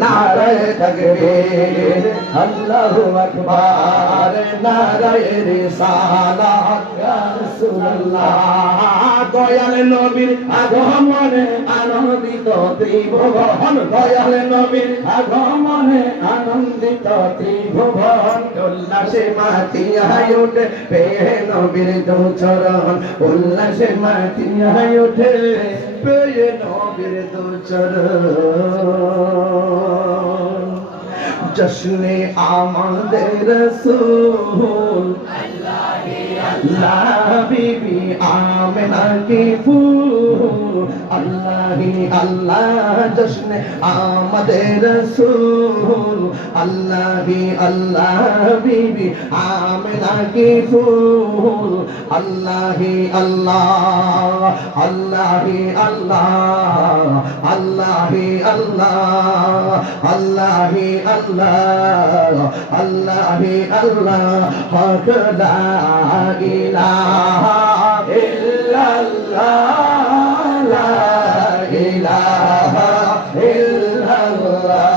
নারায়ে তাকবীর আল্লাহু আকবার নারায়ে রিসালাত ইয়া রাসূলুল্লাহ দয়াল নবীর আগমনে আনন্দিত ত্রিভুবন দয়াল নবীর আগমনে আনন্দিত ত্রিভুবন উল্লাসে মাতিয়ায় ওঠে পেয়ে নবীর দু চরণ উল্লাসে মাতিয়ায় ওঠে পেয়ে নবীর দু চরণ জশ্নে আমাদের রাসূল আল্লাহ বিবি আমেনা কি ফুল আল্লাহি আল্লাহ জশ্নে আমাদের রাসূল আল্লাহি আল্লাহ বিবি আমেনা কি ফুল আল্লাহি আল্লাহ আল্লাহি আল্লাহ আল্লাহি আল্লাহ আল্লাহি আল্লাহ আল্লাহি আল্লাহ হক লা ইলাহা ইল্লাল্লাহ লা ইলাহা ইল্লাল্লাহ